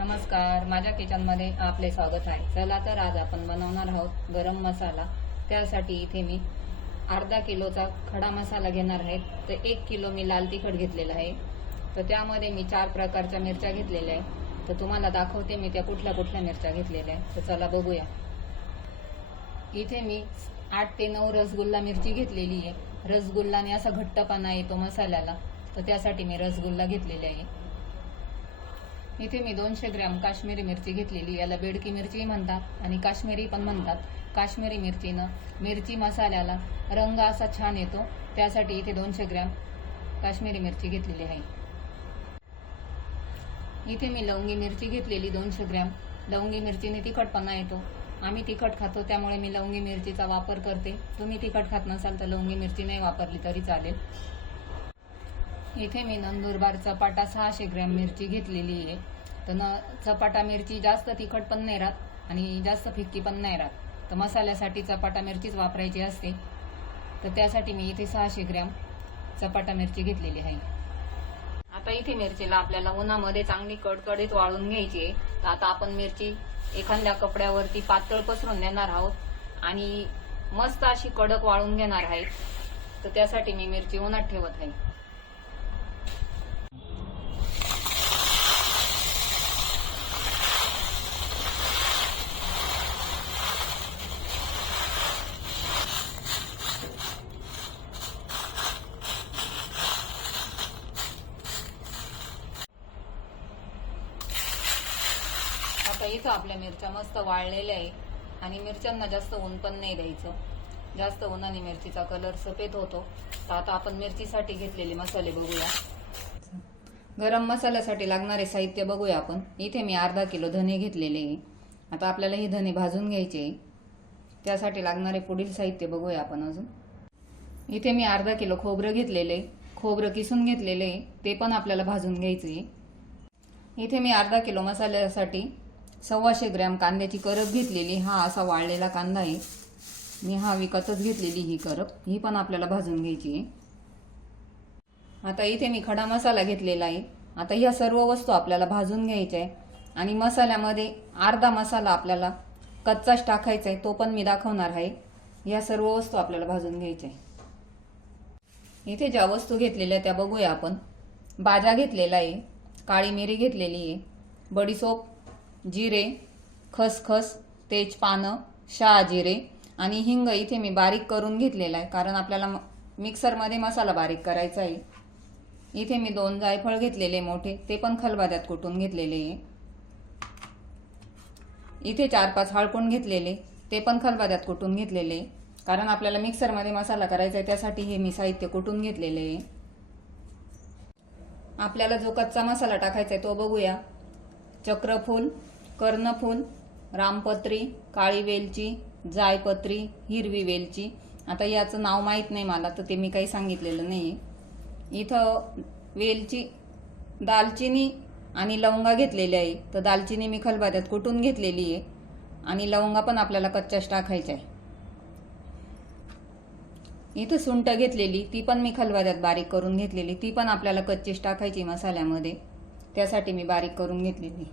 नमस्कार माझ्या किचनमध्ये आपले स्वागत आहे. चला तर आज आपण बनवणार आहोत गरम मसाला. त्यासाठी इथे मी अर्धा किलोचा खडा मसाला घेणार आहे. तर एक किलो मी लाल तिखट घेतलेला आहे. तर त्यामध्ये मी चार प्रकारच्या मिरच्या घेतलेल्या आहे. तर तुम्हाला दाखवते मी त्या कुठल्या कुठल्या मिरच्या घेतलेल्या आहे तर चला बघूया. इथे मी आठ ते नऊ रसगुल्ला मिरची घेतलेली आहे. रसगुल्लाने असा घट्टपणा येतो मसाल्याला. तर त्यासाठी मी रसगुल्ला घेतलेला आहे. इथे मी दोनशे ग्रॅम काश्मीरी मिरची घेतलेली याला बेडकी मिरची म्हणतात आणि काश्मीरी पण म्हणतात. काश्मीरी मिरचीनं मिरची मसाल्याला रंग असा छान येतो त्यासाठी इथे दोनशे ग्रॅम काश्मीरी मिरची घेतलेली आहे. इथे मी लवंगी मिरची घेतलेली दोनशे ग्रॅम. लवंगी मिरचीने तिखटपणा येतो. आम्ही तिखट खातो त्यामुळे मी लवंगी मिरचीचा वापर करते. तुम्ही तिखट खात नसाल तर लवंगी मिरची नाही वापरली तरी चालेल. इथे मी नंदुरबार चपाटा सहाशे ग्रॅम मिरची घेतलेली आहे. तर न चपाटा मिरची जास्त तिखट पण नाही राहत आणि जास्त फिक्की पण नाही राहत. तर मसाल्यासाठी चपाटा मिरचीच वापरायची असते. तर त्यासाठी मी इथे सहाशे ग्रॅम चपाटा मिरची घेतलेली आहे. आता इथे मिरचीला आपल्याला उन्हामध्ये चांगली कडकडीत वाळून घ्यायची आहे. तर आता आपण मिरची एखाद्या कपड्यावरती पातळ पसरून देणार आहोत. आणि मस्त अशी कडक वाळून घेणार आहे. तर त्यासाठी मी मिरची उन्हात ठेवत आहे. आता इथं आपल्या मिरच्या मस्त वाळलेल्या आहे. आणि मिरच्यांना जास्त ऊन पण नाही द्यायचं. जास्त उन्हाने मिरचीचा कलर सफेद होतो. तर आता आपण मिरचीसाठी घेतलेले मसाले बघूया. गरम मसाल्यासाठी लागणारे साहित्य बघूया आपण. इथे मी अर्धा किलो धने घेतलेले आहे. आता आपल्याला हे धने भाजून घ्यायचे आहे. त्यासाठी लागणारे पुढील साहित्य बघूया आपण अजून. इथे मी अर्धा किलो खोबरं घेतलेले खोबरं किसून घेतलेले आहे. ते पण आपल्याला भाजून घ्यायचे आहे. इथे मी अर्धा किलो मसाल्यासाठी सव्वाशे ग्रॅम कांद्याची करप घेतलेली हा असा वाळलेला कांदा आहे. मी हा विकतच घेतलेली ही करप. ही पण आपल्याला भाजून घ्यायची आहे. आता इथे मी खडा मसाला घेतलेला आहे. आता ह्या सर्व वस्तू आपल्याला भाजून घ्यायच्या आहे. आणि मसाल्यामध्ये अर्धा मसाला आपल्याला कच्चाच टाकायचा आहे तो पण मी दाखवणार आहे. या सर्व वस्तू आपल्याला भाजून घ्यायच्या आहे. इथे ज्या वस्तू घेतलेल्या त्या बघूया आपण. बाजा घेतलेला आहे काळी मिरी घेतलेली आहे बडीसोप जिरे खसखस तेजपानं शहाजिरे आणि हिंग इथे मी बारीक करून घेतलेला आहे. कारण आपल्याला म- मिक्सरमध्ये मसाला बारीक करायचा आहे. इथे मी दोन जायफळ घेतलेले मोठे. ते पण खलबाद्यात कुटून घेतलेले आहे. इथे चार पाच हळकून घेतलेले. ते पण खलबाद्यात कुटून घेतलेले आहे. कारण आपल्याला मिक्सरमध्ये मसाला करायचा आहे त्यासाठी हे मी साहित्य कुटून घेतलेले आहे. आपल्याला जो कच्चा मसाला टाकायचा आहे तो बघूया. चक्रफूल कर्णफूल रामपत्री काळी वेलची जायपत्री हिरवी वेलची आता याचं नाव माहीत नाही मला तर ते मी काही सांगितलेलं नाही इथं वेलची दालचिनी आणि लवंगा घेतलेली आहे. तर दालचिनी मी खलबात्यात कुटून घेतलेली आहे. आणि लवंगा पण आपल्याला कच्च्याच टाकायच्या आहे. इथं सुंट घेतलेली ती पण मी खलबात्यात बारीक करून घेतलेली. ती पण आपल्याला कच्चीच टाकायची मसाल्यामध्ये. त्यासाठी मी बारीक करून घेतलेली.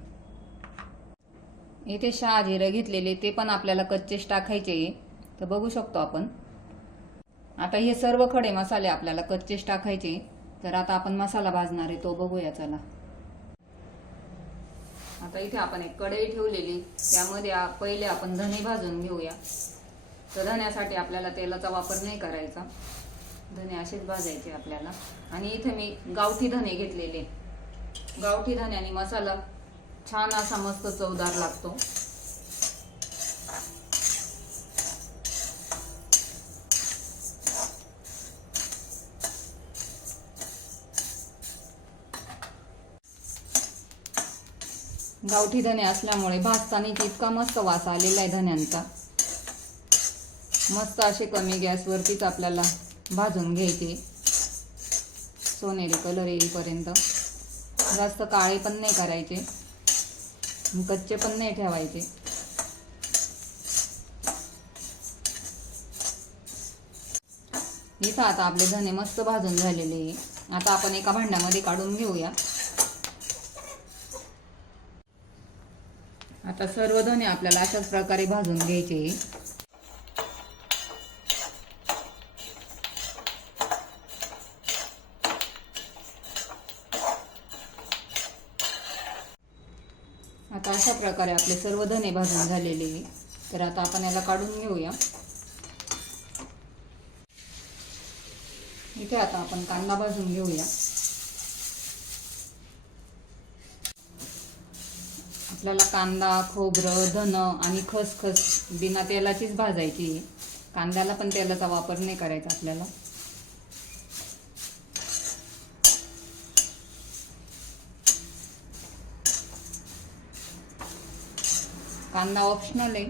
इथे शहाजिरं घेतलेले ते पण आपल्याला कच्चेच टाकायचे. तर बघू शकतो आपण. आता हे सर्व खडे मसाले आपल्याला कच्चेच टाकायचे. तर आता आपण मसाला भाजणार आहे तो बघूया चला. आता इथे आपण एक कढई ठेवलेली. त्यामध्ये पहिले आपण धने भाजून घेऊया. तर धण्यासाठी आपल्याला तेलाचा वापर नाही करायचा. धने असेच भाजायचे आपल्याला. आणि इथे मी गावठी धने घेतलेले. गावठी धने आणि मसाला छान असा मस्त चवदार लागतो. गावठी धने असल्यामुळे भाजताना इतका मस्त वास आलेला आहे धन्यांचा. मस्त असे कमी गॅसवरतीच आपल्याला भाजून घ्यायचे. सोनेरी कलर येईपर्यंत. जास्त काळे पण नाही करायचे. कच्चे पण नाही ठेवायचे. इथं आता आपले धने मस्त भाजून झालेले आहे. आता आपण एका भांड्यामध्ये काढून घेऊया. आता सर्व धने आपल्याला अशाच प्रकारे भाजून घ्यायचे आता अशा प्रकारे आपले सर्व धने भाजून झालेले आहे. तर आता आपण याला काढून घेऊया. इथे आता आपण कांदा भाजून घेऊया. आपल्याला कांदा खोबरं धन आणि खसखस बिना तेलाचीच भाजायची आहे. कांद्याला पण तेलाचा वापर नाही करायचा आपल्याला. कांदा ऑप्शनल आहे.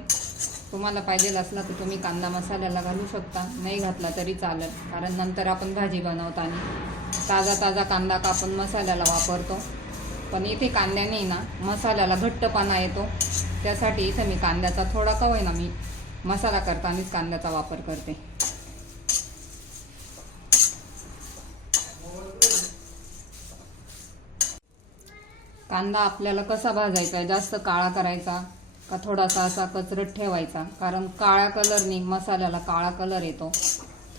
तुम्हाला पाहिजे असला तर तुम्ही कांदा मसाल्याला घालू शकता. नाही घातला तरी चालेल. कारण नंतर आपण भाजी बनवताना ताजा ताजा कांदा कापून मसाल्याला वापरतो. पण इथे कांद्याने ना मसाल्याला घट्टपणा येतो. त्यासाठी इथं मी कांद्याचा थोडा का होईना मी मसाला करतानाच कांद्याचा वापर करते. कांदा आपल्याला कसा भाजायचा आहे? जास्त काळा करायचा? का थोडासा असा कचरट ठेवायचा. कारण काळ्या कलरने मसाल्याला काळा कलर येतो.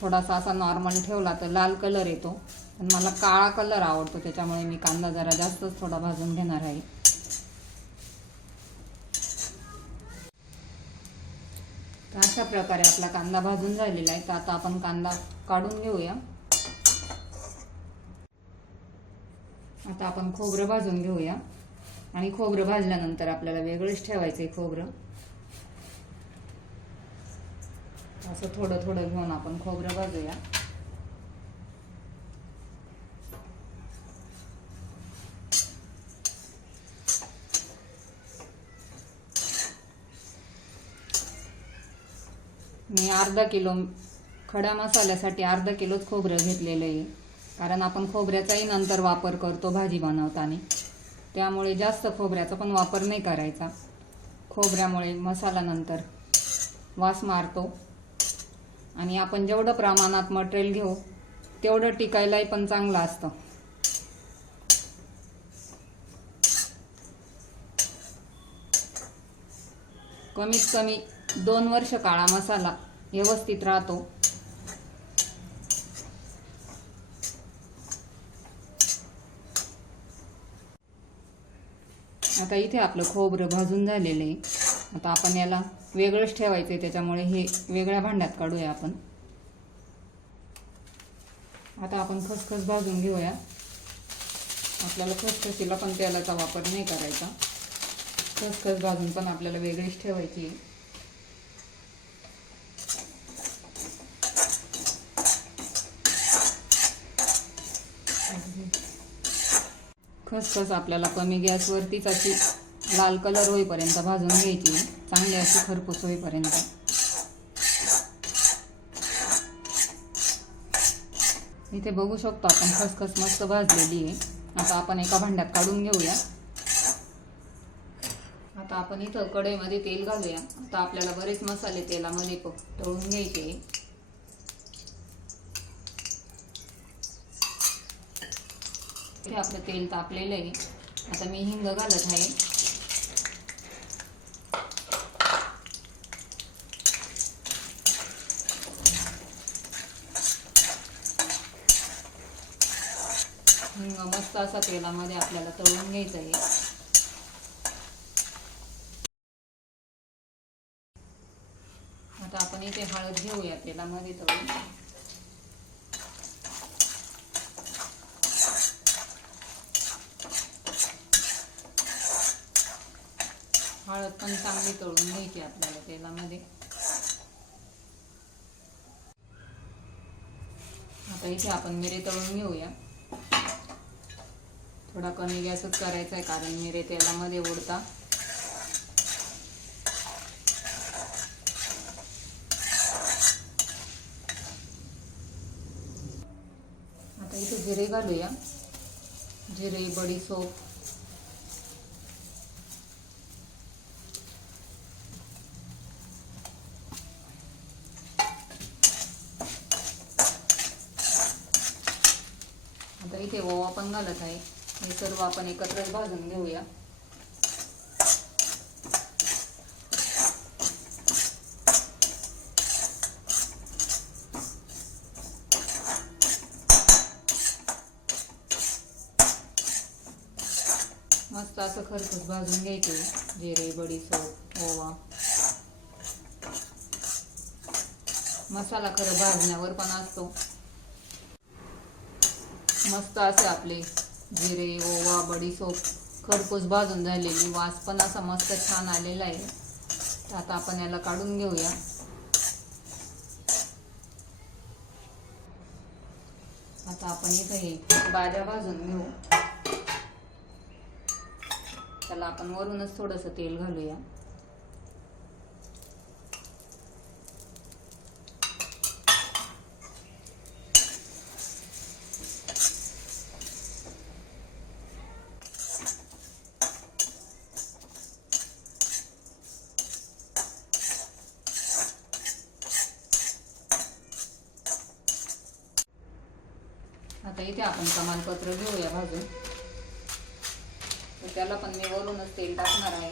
थोडासा असा नॉर्मल ठेवला तर लाल कलर येतो. पण मला काळा कलर आवडतो त्याच्यामुळे मी कांदा जरा जास्तच थोडा भाजून घेणार आहे. तर अशा प्रकारे आपला कांदा भाजून झालेला आहे. तर आता आपण कांदा काढून घेऊया. आता आपण खोबरं भाजून घेऊया. आणि खोबरं भाजल्यानंतर आपल्याला वेगळंच ठेवायचं आहे खोबरं. असं थोडं थोडं घेऊन आपण खोबरं भाजूया. मी अर्धा किलो खडा मसाल्यासाठी अर्धा किलोच खोबरं घेतलेलं आहे. कारण आपण खोबऱ्याचाही नंतर वापर करतो भाजी बनवताना. त्यामुळे जास्त खोबऱ्याचा पण वापर नाही करायचा. खोबऱ्यामुळे मसाला नंतर वास मारतो. आणि आपण जेवढं प्रमाणात मटेरियल घेऊ तेवढं टिकायलाही पण चांगलं असतं. कमीत कमी दोन वर्ष काळा मसाला व्यवस्थित राहतो. आता इथे आपलं खोबरं भाजून झालेलं आहे. आता आपण याला वेगळंच ठेवायचं आहे त्याच्यामुळे हे वेगळ्या भांड्यात काढूया आपण. आता आपण खसखस भाजून घेऊया. आपल्याला खसखसीला पण तेलाचा वापर नाही करायचा. खसखस भाजून पण आपल्याला वेगळीच ठेवायची आहे. खसखस आपल्याला कमी गॅसवरतीच अशी लाल कलर होईपर्यंत भाजून घ्यायची. चांगली अशी खरपूस होईपर्यंत. इथे बघू शकतो आपण खसखस मस्त भाजलेली आहे. आता आपण एका भांड्यात काढून घेऊया. आता आपण इथं कढईमध्ये तेल घालूया. आता आपल्याला बरेच मसाले तेलामध्ये प- तळून घ्यायचे. इथे आपलं तेल तापलेलं आहे. आता मी हिंग घालत आहे. हिंग मस्त असा तेलामध्ये आपल्याला तळून घ्यायचं आहे. आता आपण इथे हळद घेऊया तेलामध्ये तळून. हळद पण चांगली तळून घ्यायची आपल्याला तेलामध्ये. आता इथे आपण मिरे तळून घेऊया. थोडा कमी गॅसच करायचा आहे कारण मिरे तेलामध्ये उडता. आता इथे जिरे घालूया. जिरे बडीसोप इथे ओवा पण घालत आहे. हे सर्व आपण एकत्रच भाजून घेऊया. मस्त असं खरखस भाजून घ्यायचे. जिरे बडीसोप ओवा. मसाला खरं भाजण्यावर पण असतो. मस्त असे आपले जिरे ओवा बडीसोप खरपूस भाजून झालेली वास पण असा मस्त छान आलेला आहे. तर आता आपण याला काढून घेऊया. आता आपण इथं हे भाज्या भाजून घेऊ. त्याला आपण वरूनच थोडंसं तेल घालूया आता इथे आपण कमालपत्र घेऊया भाजून. तर त्याला पण मी वरूनच तेल टाकणार आहे.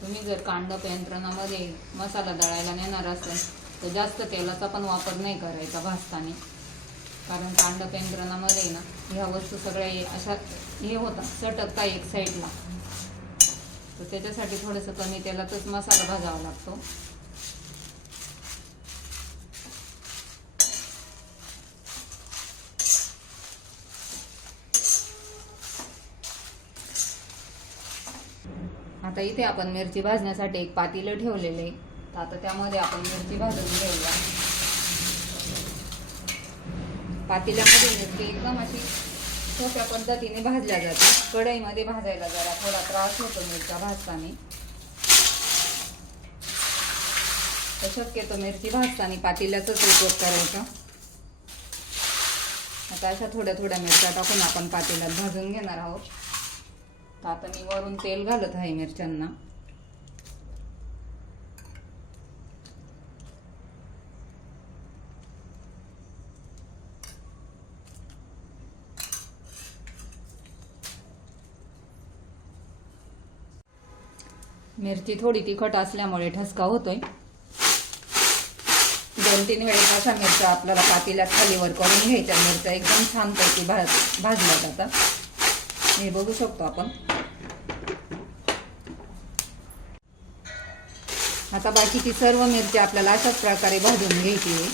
तुम्ही जर कांडप यंत्रणामध्ये मसाला दळायला नेणार असाल तर जास्त तेलाचा पण वापर नाही करायचा भाजताना. कारण कांडप यंत्रणामध्ये ना ह्या वस्तू सगळ्या अशा हे होतात सटकता एक साईडला. तर त्याच्यासाठी थोडंसं कमी तेलातच मसाला भाजावा लागतो. आता इथे आपण मिरची भाजण्यासाठी एक पातेलं ठेवलेलं आहे. तर आता त्यामध्ये आपण मिरची भाजून घेऊया. पातेल्यामध्ये मिरची एकदम अशी सोप्या पद्धतीने भाजल्या जाते. कढईमध्ये भाजायला जरा थोडा त्रास होतो मिरच्या भाजताना. तर शक्यतो मिरची भाजताना पातेल्याचाच उपयोग करायचा. आता अशा थोड्या थोड्या मिरच्या टाकून आपण पातेल्यात भाजून घेणार आहोत. तर आता मी वरून तेल घालत आहे मिरच्यांना. मिरची थोडी तिखट असल्यामुळे ठसका होतोय. दोन तीन वेळेस अशा मिरच्या आपल्याला पातीला खालीवर करून घ्यायच्या. मिरच्या एकदम छानपैकी भाज भाजल्या जातात. हे बघू शकतो आपण. आता बाकीची सर्व मिरची आपल्याला अशाच प्रकारे भाजून घ्यायची आहे.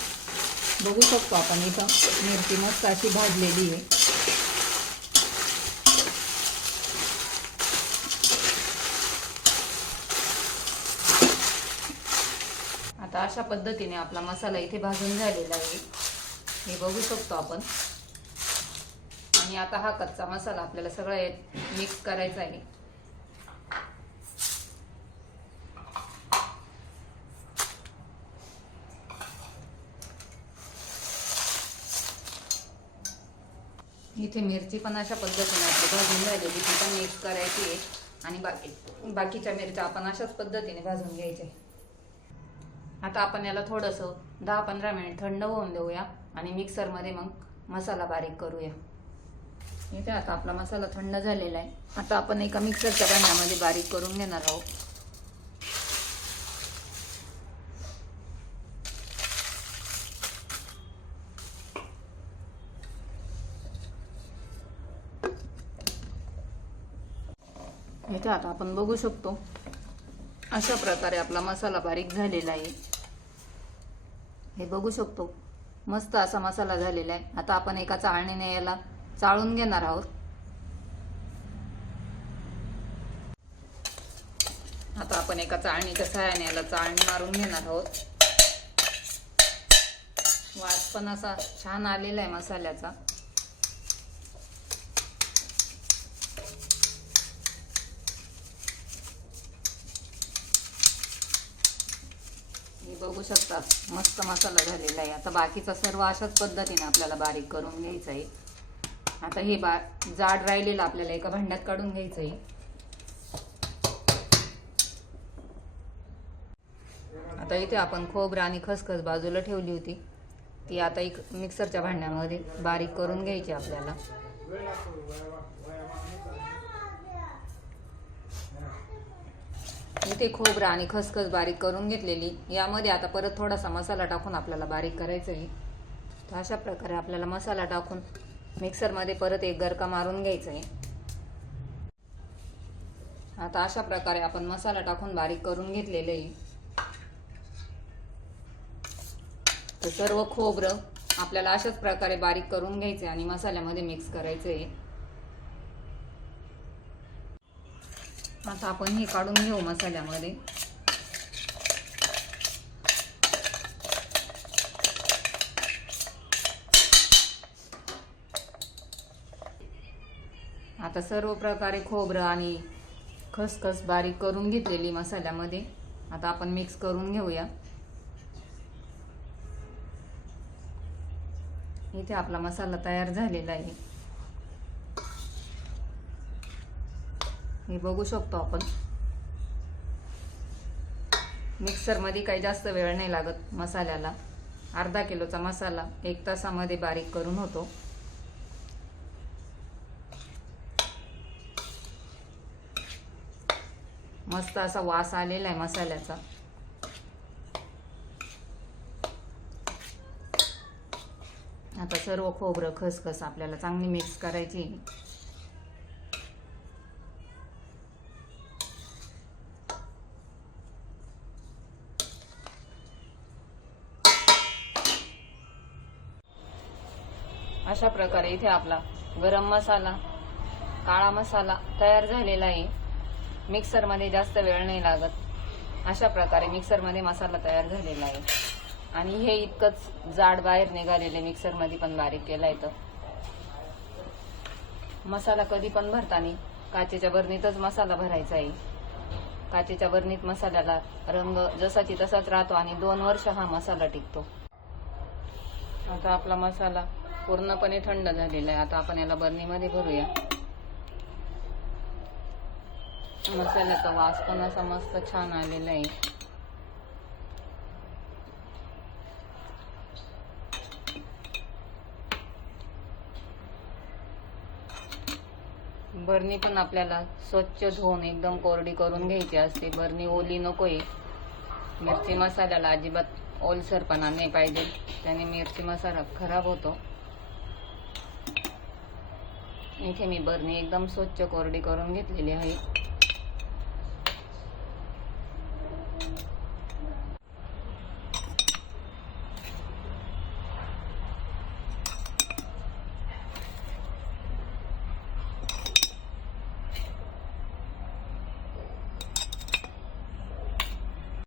बघू शकतो आपण इथं. मिरची मस्त अशी भाजलेली आहे. आता अशा पद्धतीने आपला मसाला इथे भाजून झालेला आहे. हे बघू शकतो आपण. आणि आता हा कच्चा मसाला आपल्याला सगळा मिक्स करायचा आहे. इथे मिरची पण अशा पद्धतीने आपली भाजून झालेली ती पण मिक्स करायची आहे. आणि बाकी बाकीच्या मिरच्या आपण अशाच पद्धतीने भाजून घ्यायच्या आता आपण याला थोडंसं दहा पंधरा मिनिट थंड होऊन देऊया आणि मिक्सरमध्ये मग मसाला बारीक करूया. इथे आता आपला मसाला थंड झालेला आहे. आता आपण एका मिक्सरच्या भांड्यामध्ये बारीक करून घेणार आहोत. इथे आता आपण बघू शकतो अशा प्रकारे आपला मसाला बारीक झालेला आहे. हे बघू शकतो. मस्त असा मसाला झालेला आहे. आता आपण एका चाळणीने याला चाळून घेणार आहोत. आता आपण एका चाळणीच्या सहाय्याने याला चाळणी मारून घेणार आहोत. वास पण असा छान आलेला आहे मसाल्याचा हे बघू शकता. मस्त मसाला झालेला आहे. आता बाकीचा सर्व अशाच पद्धतीने आपल्याला बारीक करून घ्यायचं आहे आता हे बा जाड राहिलेलं आपल्याला एका भांड्यात काढून घ्यायचं आहे आता इथे आपण खोबरं आणि खसखस बाजूला ठेवली होती. ती आता एक मिक्सरच्या भांड्यामध्ये बारीक करून घ्यायची आपल्याला. इथे खोबरं आणि खसखस बारीक करून घेतलेली. यामध्ये आता परत थोडासा मसाला टाकून आपल्याला बारीक करायचं आहे तर अशा प्रकारे आपल्याला मसाला टाकून मिक्सरमध्ये परत एक गरका मारून घ्यायचं आहे आता अशा प्रकारे आपण मसाला टाकून बारीक करून घेतलेलं आहे. तर सर्व खोबरं आपल्याला अशाच प्रकारे बारीक करून घ्यायचे आणि मसाल्यामध्ये मिक्स करायचं आहे आता आपण हे काढून घेऊ मसाल्यामध्ये. आता सर्व प्रकारे खोबरं आणि खसखस बारीक करून घेतलेली मसाल्यामध्ये. आता आपण मिक्स करून घेऊया. इथे आपला मसाला तयार झालेला आहे. हे बघू शकतो आपण. मिक्सरमध्ये काही जास्त वेळ नाही लागत मसाल्याला. अर्धा किलोचा मसाला एक तासामध्ये बारीक करून होतो. मस्त असा वास आलेला आहे मसाल्याचा. आता सर्व खोबरं खसखस आपल्याला चांगली मिक्स करायची अशा प्रकारे इथे आपला गरम मसाला काळा मसाला तयार झालेला आहे. मिक्सरमध्ये जास्त वेळ नाही लागत. अशा प्रकारे मिक्सरमध्ये मसाला तयार झालेला आहे. आणि हे इतकंच जाड बाहेर निघालेले मिक्सरमध्ये पण बारीक केलं तर मसाला कधी पण भरताना काचेच्या बरणीतच मसाला भरायचा आहे. काचेच्या बरणीत मसाल्याला रंग जसाची तसाच राहतो आणि दोन वर्ष हा मसाला टिकतो. आता आपला मसाला पूर्णपणे थंड झालेला आहे. आता आपण याला बरणीमध्ये भरूया. मसाल्याचा वास पण असा मस्त छान आलेला आहे. बरणी पण आपल्याला स्वच्छ धुवून एकदम कोरडी करून घ्यायची असते. बरणी ओली नकोय. मिरची मसाल्याला अजिबात ओलसरपणा नाही पाहिजे. त्याने मिरची मसाला खराब होतो. इथे मी बरणी एकदम स्वच्छ कोरडी करून घेतलेली आहे.